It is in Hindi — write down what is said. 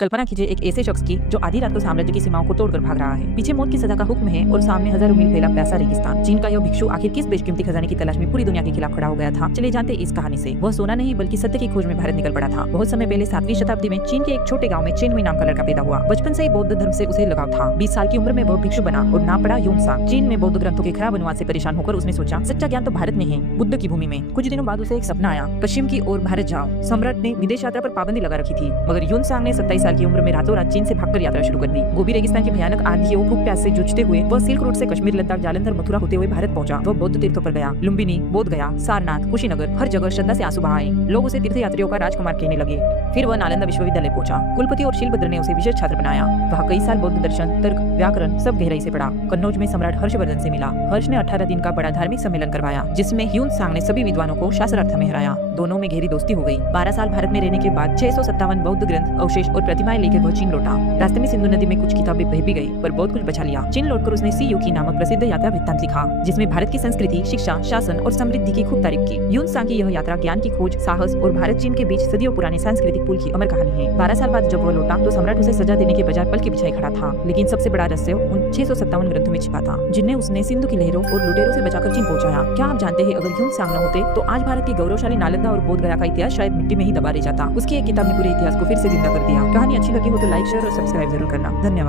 कल्पना कीजिए एक ऐसे शख्स की जो आधी रात को साम्राज्य की सीमाओं को तोड़कर भाग रहा है। पीछे मौत की सजा का हुक्म है और सामने हजारों मील फैला प्यासा रेगिस्तान। चीन का यह भिक्षु आखिर किस बेशकीमती खजाने की तलाश में पूरी दुनिया के खिलाफ खड़ा हो गया था? चले जानते इस कहानी से। वह सोना नहीं बल्कि सत्य की खोज में भारत निकल पड़ा था। बहुत समय पहले 7वीं शताब्दी में चीन के एक छोटे गाँव में चेन हुई नाम का लड़का पैदा हुआ। बचपन से ही बौद्ध धर्म से उसे लगाव था। 20 साल की उम्र में वह भिक्षु बना और नाम पड़ा ह्यून-सांग। चीन में बौद्ध ग्रंथों के खराब अनुवाद से परेशान होकर उसने सोचा सच्चा ज्ञान तो भारत में है, बुद्ध की भूमि में। कुछ दिनों बाद उसे एक सपना आया, पश्चिम की ओर भारत जाओ। सम्राट ने विदेश यात्रा पर पाबंदी लगा रखी थी, मगर ह्यून-सांग ने 27 साल की उम्र में रातों रात चीन से भागकर यात्रा शुरू कर दी। गोबी रेगिस्तान की भयानक आंधियों भूख प्यास से जूझते हुए वह सिल्क रोड से कश्मीर, लद्दाख, जालंधर, मथुरा होते हुए भारत पहुंचा। वह बौद्ध तीर्थों पर गया, लुम्बिनी, बोध गया, सारनाथ, कुशीनगर, हर जगह श्रद्धा से आंसू बहाए। लोग उसे तीर्थ यात्रियों का राजकुमार कहने लगे। फिर वह नालंदा विश्वविद्यालय पहुंचा। कुलपति और शीलभद्र ने उसे विशेष छात्र बनाया। वहाँ कई साल बौद्ध दर्शन, तर्क, व्याकरण सब गहराई से पढ़ा। कन्नौज में सम्राट हर्षवर्धन से मिला। हर्ष ने 18 दिन का बड़ा धार्मिक सम्मेलन करवाया, जिसमें ह्यून-सांग ने सभी विद्वानों को शास्त्रार्थ में हराया। दोनों में गहरी दोस्ती हो गई। 12 साल भारत में रहने के बाद 657 बौद्ध ग्रंथ, अवशेष और प्रतिमाएं लेकर वह चीन लौटा। रास्ते में सिंधु नदी में कुछ किताबें बह भी गई, पर बहुत कुछ बचा लिया। चीन लौटकर उसने सी युकी नामक प्रसिद्ध यात्रा वृत्तांत लिखा, जिसमें भारत की संस्कृति, शिक्षा, शासन और समृद्धि की खूब तारीफ की। ह्यून-सांग की यह यात्रा ज्ञान की खोज, साहस और भारत चीन के बीच सदियों पुराने सांस्कृतिक पुल की अमर कहानी है। 12 साल बाद जब वह लौटा तो सम्राट उसे सजा देने के बजाय पल के बिछाए खड़ा था। लेकिन सबसे बड़ा रहस्य उन 657 ग्रंथों में छिपा था, जिन्हें उसने सिंधु की लहरों और लुटेरों से बचाकर चीन पहुंचाया। क्या आप जानते हैं, अगर ह्यून-सांग न होते तो आज भारत के गौरवशाली नालंदा और बोध गया का इतिहास शायद मिट्टी में ही दबा रह जाता। उसकी एक किताब ने पूरे इतिहास को फिर से जिंदा कर दिया। कहानी अच्छी लगी हो तो लाइक, शेयर और सब्सक्राइब जरूर करना। धन्यवाद।